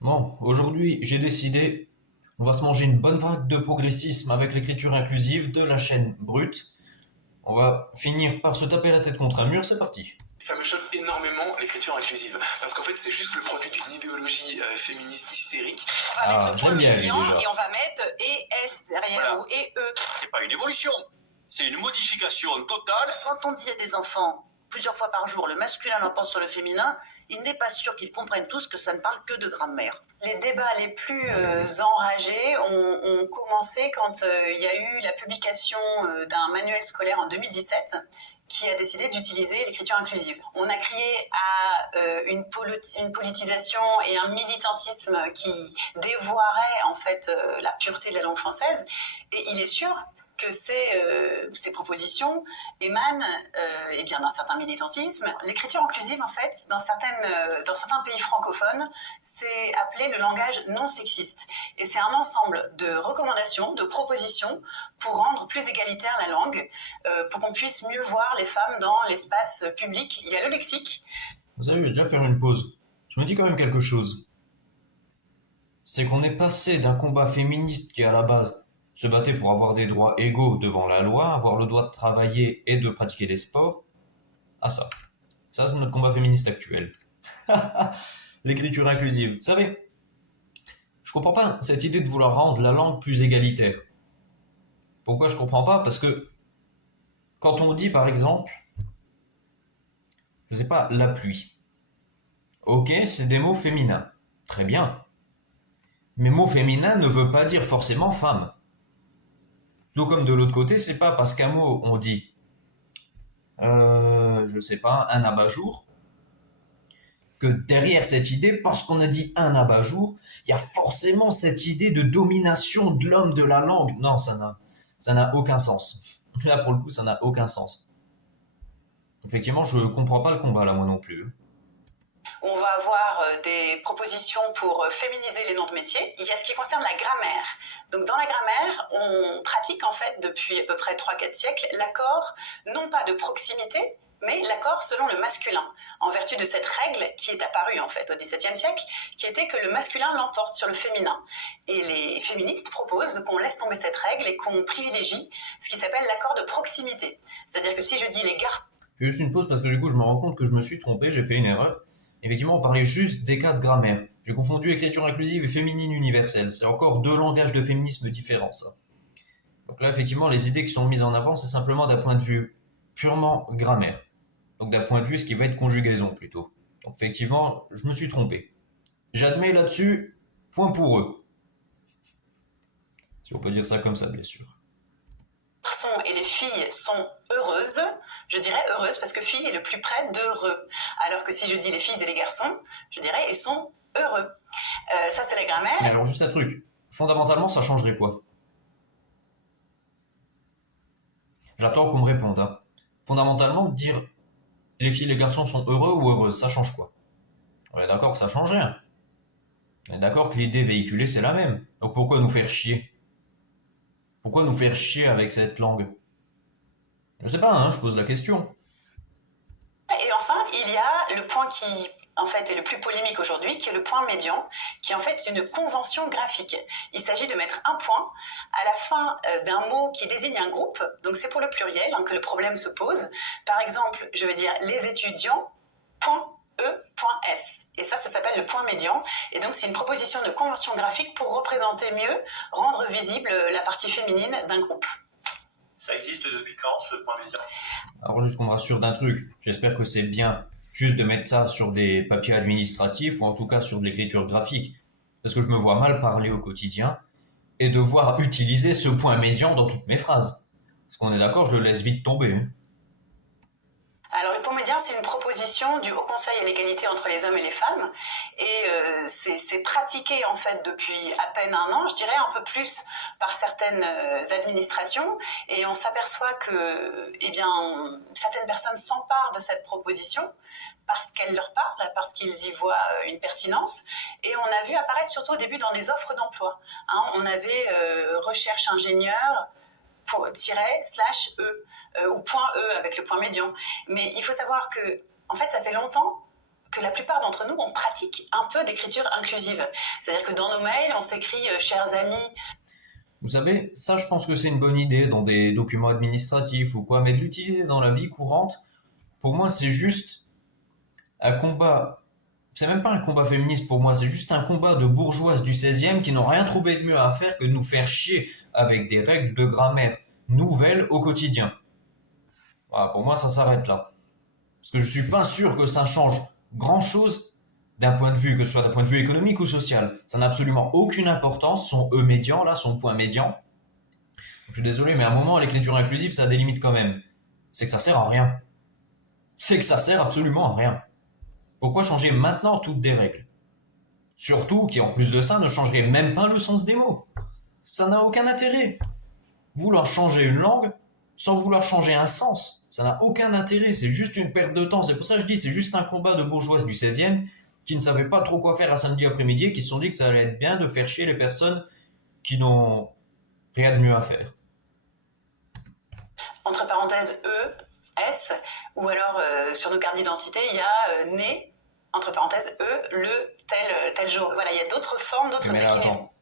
Bon, aujourd'hui, j'ai décidé, on va se manger une bonne vague de progressisme avec l'écriture inclusive de la chaîne Brute. On va finir par se taper la tête contre un mur, c'est parti. Ça me choque énormément l'écriture inclusive, parce qu'en fait c'est juste le produit d'une idéologie féministe hystérique. On va mettre le point j'aime bien lui médian déjà. et on va mettre et S derrière Voilà. ou et E. C'est pas une évolution, c'est une modification totale. Quand on dit à des enfants plusieurs fois par jour le masculin l'emporte sur le féminin, il n'est pas sûr qu'ils comprennent tous que ça ne parle que de grammaire. Les débats les plus enragés ont commencé quand il y a eu la publication d'un manuel scolaire en 2017 qui a décidé d'utiliser l'écriture inclusive. On a crié à une politisation et un militantisme qui dévoirait en fait la pureté de la langue française. Et il est sûr que ces propositions émanent eh bien, d'un certain militantisme. L'écriture inclusive, en fait, dans certains pays francophones, c'est appelé le langage non sexiste. Et c'est un ensemble de recommandations, de propositions pour rendre plus égalitaire la langue, pour qu'on puisse mieux voir les femmes dans l'espace public. Il y a le lexique. Vous savez, je vais déjà faire une pause. Je me dis quand même quelque chose. C'est qu'on est passé d'un combat féministe qui, à la base, se battait pour avoir des droits égaux devant la loi, avoir le droit de travailler et de pratiquer des sports, à ça. Ça, c'est notre combat féministe actuel. L'écriture inclusive. Vous savez, je comprends pas cette idée de vouloir rendre la langue plus égalitaire. Pourquoi je comprends pas? Parce que quand on dit par exemple, je sais pas, la pluie. Ok, c'est des mots féminins. Très bien. Mais mot féminin ne veut pas dire forcément femme. Tout comme de l'autre côté, c'est pas parce qu'un mot on dit, je sais pas, un abat-jour, que derrière cette idée, parce qu'on a dit un abat-jour, il y a forcément cette idée de domination de l'homme de la langue. Non, ça n'a aucun sens. Là, pour le coup, ça n'a aucun sens. Effectivement, je comprends pas le combat là, moi non plus. On va avoir des propositions pour féminiser les noms de métiers. Il y a ce qui concerne la grammaire. Donc dans la grammaire, on pratique en fait depuis à peu près 3-4 siècles l'accord non pas de proximité, mais l'accord selon le masculin, en vertu de cette règle qui est apparue en fait au XVIIe siècle, qui était que le masculin l'emporte sur le féminin. Et les féministes proposent qu'on laisse tomber cette règle et qu'on privilégie ce qui s'appelle l'accord de proximité. C'est-à-dire que si je dis les garçons... Je fais juste une pause parce que du coup, je me rends compte que je me suis trompé, j'ai fait une erreur. Effectivement, on parlait juste des cas de grammaire. J'ai confondu écriture inclusive et féminine universelle. C'est encore deux langages de féminisme différents, ça. Donc là, effectivement, les idées qui sont mises en avant, c'est simplement d'un point de vue purement grammaire. Donc d'un point de vue ce qui va être conjugaison plutôt. Donc effectivement, je me suis trompé. J'admets là-dessus, point pour eux. Si on peut dire ça comme ça, bien sûr. Et les filles sont heureuses, je dirais heureuses parce que fille est le plus près d'heureux. Alors que si je dis les filles et les garçons, je dirais ils sont heureux. Ça c'est la grammaire. Mais alors juste un truc, fondamentalement ça changerait quoi? J'attends qu'on me réponde. Hein. Fondamentalement, dire les filles et les garçons sont heureux ou heureuses, ça change quoi? On est d'accord que ça change rien. On est d'accord que l'idée véhiculée c'est la même. Donc pourquoi nous faire chier? Pourquoi nous faire chier avec cette langue? Je sais pas, hein, je pose la question. Et enfin, il y a le point qui, en fait, est le plus polémique aujourd'hui, qui est le point médian, qui est en fait une convention graphique. Il s'agit de mettre un point à la fin d'un mot qui désigne un groupe, donc c'est pour le pluriel hein, que le problème se pose. Par exemple, je vais dire les étudiants, point E.S. Et ça s'appelle le point médian. Et donc, c'est une proposition de convention graphique pour représenter mieux, rendre visible la partie féminine d'un groupe. Ça existe depuis quand, ce point médian? Alors juste qu'on me rassure d'un truc, j'espère que c'est bien juste de mettre ça sur des papiers administratifs ou en tout cas sur de l'écriture graphique. Parce que je me vois mal parler au quotidien et devoir utiliser ce point médian dans toutes mes phrases. Parce qu'on est d'accord, je le laisse vite tomber. Hein. Alors le point médian, c'est une proposition du Haut Conseil à l'égalité entre les hommes et les femmes, et c'est pratiqué en fait depuis à peine un an, je dirais un peu plus par certaines administrations, et on s'aperçoit que, eh bien, certaines personnes s'emparent de cette proposition parce qu'elle leur parle, parce qu'ils y voient une pertinence, et on a vu apparaître surtout au début dans des offres d'emploi. Hein, on avait recherche ingénieur /e ou point .e avec le point médian. Mais il faut savoir que, en fait, ça fait longtemps que la plupart d'entre nous, on pratique un peu d'écriture inclusive. C'est-à-dire que dans nos mails, on s'écrit « chers amis ». Vous savez, ça je pense que c'est une bonne idée dans des documents administratifs ou quoi, mais de l'utiliser dans la vie courante, pour moi c'est juste un combat, c'est même pas un combat féministe pour moi, c'est juste un combat de bourgeoises du 16e qui n'ont rien trouvé de mieux à faire que de nous faire chier avec des règles de grammaire nouvelles au quotidien. Voilà, pour moi ça s'arrête là. Parce que je suis pas sûr que ça change grand chose d'un point de vue, que ce soit d'un point de vue économique ou social. Ça n'a absolument aucune importance, son E médian, là, son point médian. Je suis désolé, mais à un moment, l'écriture inclusive, ça a des limites quand même. C'est que ça sert à rien. C'est que ça sert absolument à rien. Pourquoi changer maintenant toutes des règles? Surtout qu'en plus de ça, ne changerait même pas le sens des mots. Ça n'a aucun intérêt. Vouloir changer une langue sans vouloir changer un sens, ça n'a aucun intérêt. C'est juste une perte de temps. C'est pour ça que je dis, c'est juste un combat de bourgeoises du 16e qui ne savaient pas trop quoi faire un samedi après-midi et qui se sont dit que ça allait être bien de faire chier les personnes qui n'ont rien de mieux à faire. Entre parenthèses E, S, ou alors sur nos cartes d'identité, il y a né, entre parenthèses E, le, tel jour. Voilà, il y a d'autres formes, d'autres Mais là, déclinaisons. attends.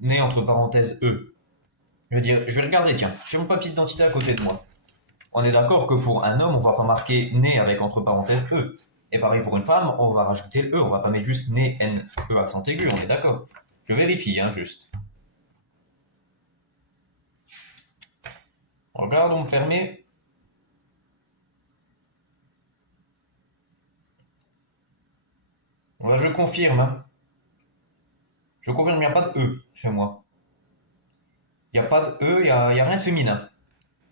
Né entre parenthèses E. Je veux dire, je vais regarder, tiens, j'ai mon papier d'identité à côté de moi. On est d'accord que pour un homme, on va pas marquer né avec entre parenthèses E. Et pareil pour une femme, on va rajouter le E, on va pas mettre juste né, N, E accent aigu, on est d'accord. Je vérifie, hein, juste. Regarde, on me permet. Ouais, je confirme, hein. Je confirme, il n'y a pas de E chez moi. Il n'y a pas de E, il n'y a rien de féminin.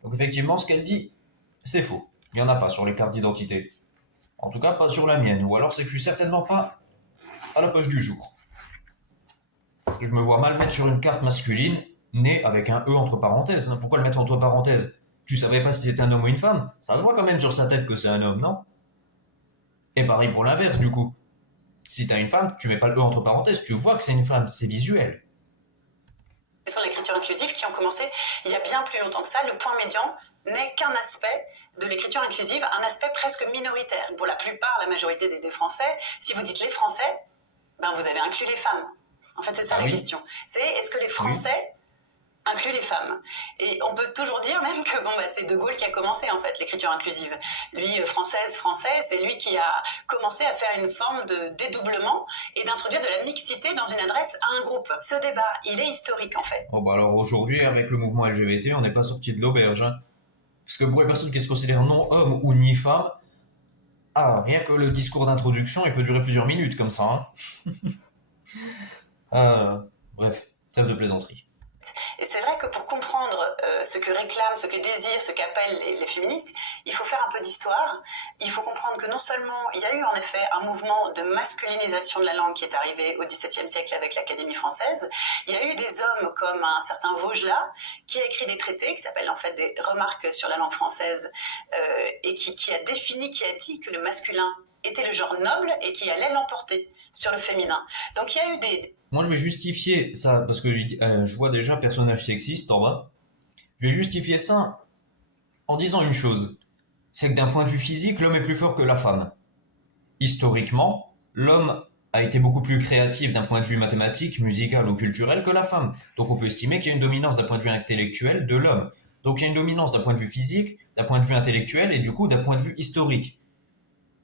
Donc effectivement, ce qu'elle dit, c'est faux. Il n'y en a pas sur les cartes d'identité. En tout cas, pas sur la mienne. Ou alors, c'est que je suis certainement pas à la poche du jour. Parce que je me vois mal mettre sur une carte masculine, né avec un E entre parenthèses. Pourquoi le mettre entre parenthèses? Tu savais pas si c'était un homme ou une femme? Ça se voit quand même sur sa tête que c'est un homme, non? Et pareil pour l'inverse, du coup. Si t'as une femme, tu mets pas le E entre parenthèses, tu vois que c'est une femme, c'est visuel. Sur l'écriture inclusive qui ont commencé il y a bien plus longtemps que ça. Le point médian n'est qu'un aspect de l'écriture inclusive, un aspect presque minoritaire. Pour la plupart, la majorité des Français, si vous dites les Français, ben vous avez inclus les femmes. En fait, c'est ça la question. C'est est-ce que les Français incluent les femmes? Et on peut toujours dire même que c'est De Gaulle qui a commencé en fait l'écriture inclusive. Lui, français, c'est lui qui a commencé à faire une forme de dédoublement et d'introduire de la mixité dans une adresse à un groupe. Ce débat, il est historique en fait. Oh bah alors aujourd'hui, avec le mouvement LGBT, on n'est pas sorti de l'auberge, hein. Parce que pour les personnes qui se considèrent non homme ou ni femme, rien que le discours d'introduction, il peut durer plusieurs minutes comme ça, hein. Bref, trêve de plaisanterie. Et c'est vrai que pour comprendre ce que réclament, ce que désirent, ce qu'appellent les féministes, il faut faire un peu d'histoire. Il faut comprendre que non seulement il y a eu en effet un mouvement de masculinisation de la langue qui est arrivé au XVIIe siècle avec l'Académie française, il y a eu des hommes comme un certain Vaugelas qui a écrit des traités qui s'appellent en fait des remarques sur la langue française et qui a défini, qui a dit que le masculin était le genre noble et qui allait l'emporter sur le féminin. Donc il y a eu des... Moi, je vais justifier ça, parce que je vois déjà personnage sexiste en bas. Je vais justifier ça en disant une chose. C'est que d'un point de vue physique, l'homme est plus fort que la femme. Historiquement, l'homme a été beaucoup plus créatif d'un point de vue mathématique, musical ou culturel que la femme. Donc on peut estimer qu'il y a une dominance d'un point de vue intellectuel de l'homme. Donc il y a une dominance d'un point de vue physique, d'un point de vue intellectuel et du coup d'un point de vue historique.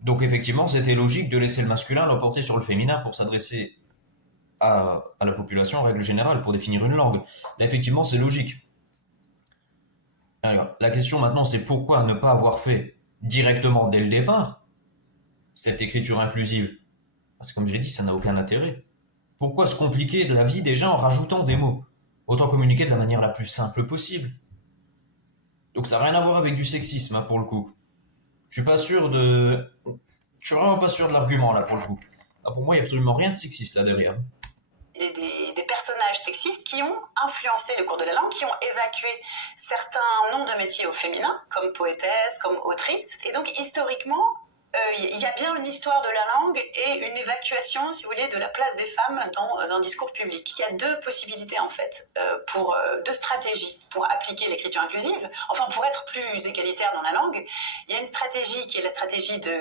Donc effectivement, c'était logique de laisser le masculin l'emporter sur le féminin pour s'adresser à la population en règle générale, pour définir une langue. Là, effectivement, c'est logique. Alors, la question maintenant, c'est pourquoi ne pas avoir fait directement dès le départ cette écriture inclusive? Parce que comme j'ai dit, ça n'a aucun intérêt. Pourquoi se compliquer de la vie déjà en rajoutant des mots? Autant communiquer de la manière la plus simple possible. Donc ça n'a rien à voir avec du sexisme, pour le coup. Je suis vraiment pas sûr de l'argument, là, pour le coup. Pour moi, il n'y a absolument rien de sexiste, là, derrière. Des personnages sexistes qui ont influencé le cours de la langue, qui ont évacué certains noms de métiers au féminin, comme poétesse, comme autrice. Et donc, historiquement, il y a bien une histoire de la langue et une évacuation, si vous voulez, de la place des femmes dans un discours public. Il y a deux possibilités, en fait, deux stratégies pour appliquer l'écriture inclusive. Enfin, pour être plus égalitaire dans la langue, il y a une stratégie qui est la stratégie de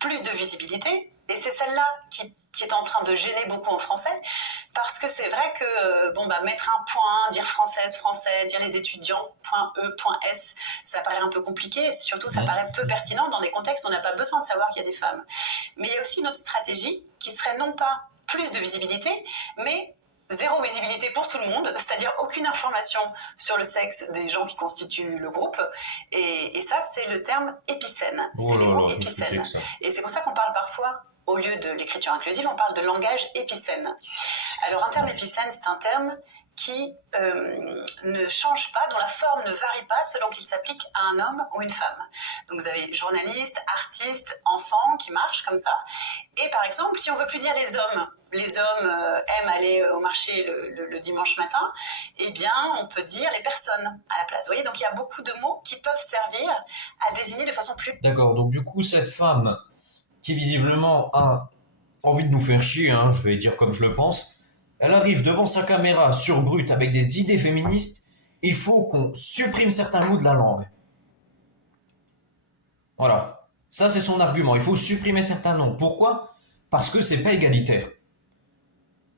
plus de visibilité. Et c'est celle-là qui est en train de gêner beaucoup en français, parce que c'est vrai que mettre un point, dire française, français, dire les étudiants, point E, point S, ça paraît un peu compliqué, et surtout ça paraît peu pertinent dans des contextes où on n'a pas besoin de savoir qu'il y a des femmes. Mais il y a aussi une autre stratégie qui serait non pas plus de visibilité, mais zéro visibilité pour tout le monde, c'est-à-dire aucune information sur le sexe des gens qui constituent le groupe. Et ça, c'est le terme épicène. Oh C'est là le mot là, qu'est-ce que c'est épicène. que ça? Et c'est pour ça qu'on parle parfois, au lieu de l'écriture inclusive, on parle de langage épicène. Alors un terme épicène, c'est un terme qui ne change pas, dont la forme ne varie pas selon qu'il s'applique à un homme ou une femme. Donc vous avez journaliste, artiste, enfant qui marchent comme ça. Et par exemple, si on veut plus dire les hommes aiment aller au marché le dimanche matin, eh bien on peut dire les personnes à la place. Vous voyez, donc il y a beaucoup de mots qui peuvent servir à désigner de façon plus... D'accord, donc du coup, cette femme qui visiblement a envie de nous faire chier, hein, je vais dire comme je le pense, elle arrive devant sa caméra surbrute avec des idées féministes, il faut qu'on supprime certains mots de la langue. Voilà, ça c'est son argument, il faut supprimer certains noms. Pourquoi? Parce que c'est pas égalitaire.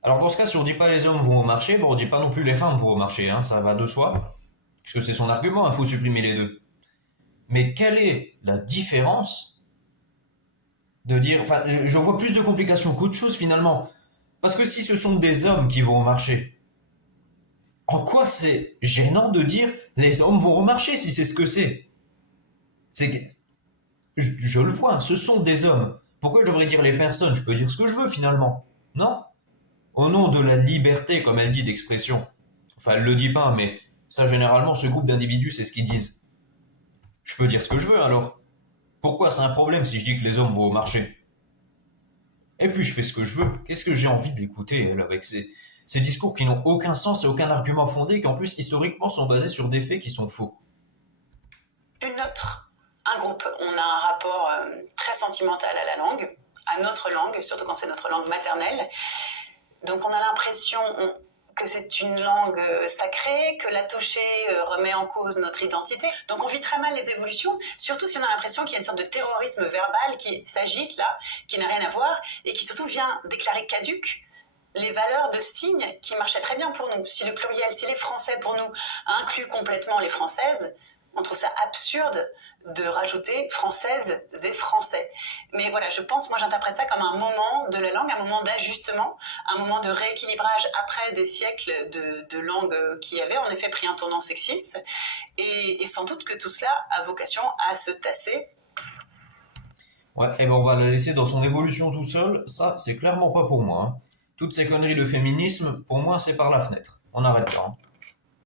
Alors dans ce cas, si on dit pas les hommes vont au marché, on dit pas non plus les femmes vont au marché, hein, ça va de soi, puisque c'est son argument, il faut supprimer les deux. Mais quelle est la différence de dire... Enfin, je vois plus de complications qu'autre chose finalement. Parce que si ce sont des hommes qui vont au marché, en quoi c'est gênant de dire les hommes vont au marché si c'est ce que c'est? C'est que... Je le vois, ce sont des hommes. Pourquoi je devrais dire les personnes? Je peux dire ce que je veux finalement. Non? Au nom de la liberté, comme elle dit, d'expression. Enfin, elle le dit pas, mais ça généralement, ce groupe d'individus, c'est ce qu'ils disent. Je peux dire ce que je veux alors. Pourquoi c'est un problème si je dis que les hommes vont au marché? Et puis je fais ce que je veux. Qu'est-ce que j'ai envie de l'écouter, elle, avec ces discours qui n'ont aucun sens et aucun argument fondé, et qui en plus historiquement sont basés sur des faits qui sont faux. Un groupe, on a un rapport très sentimental à la langue, à notre langue, surtout quand c'est notre langue maternelle. Donc on a l'impression que c'est une langue sacrée, que la toucher remet en cause notre identité. Donc on vit très mal les évolutions, surtout si on a l'impression qu'il y a une sorte de terrorisme verbal qui s'agite là, qui n'a rien à voir, et qui surtout vient déclarer caduques les valeurs de signes qui marchaient très bien pour nous. Si le pluriel, si les Français pour nous incluent complètement les Françaises, on trouve ça absurde de rajouter françaises et français. Mais voilà, j'interprète ça comme un moment de la langue, un moment d'ajustement, un moment de rééquilibrage après des siècles de langues qui avaient en effet pris un tournant sexiste. Et sans doute que tout cela a vocation à se tasser. Ouais, et ben on va la laisser dans son évolution tout seul. Ça, c'est clairement pas pour moi, hein. Toutes ces conneries de féminisme, pour moi, c'est par la fenêtre. On arrête là, hein.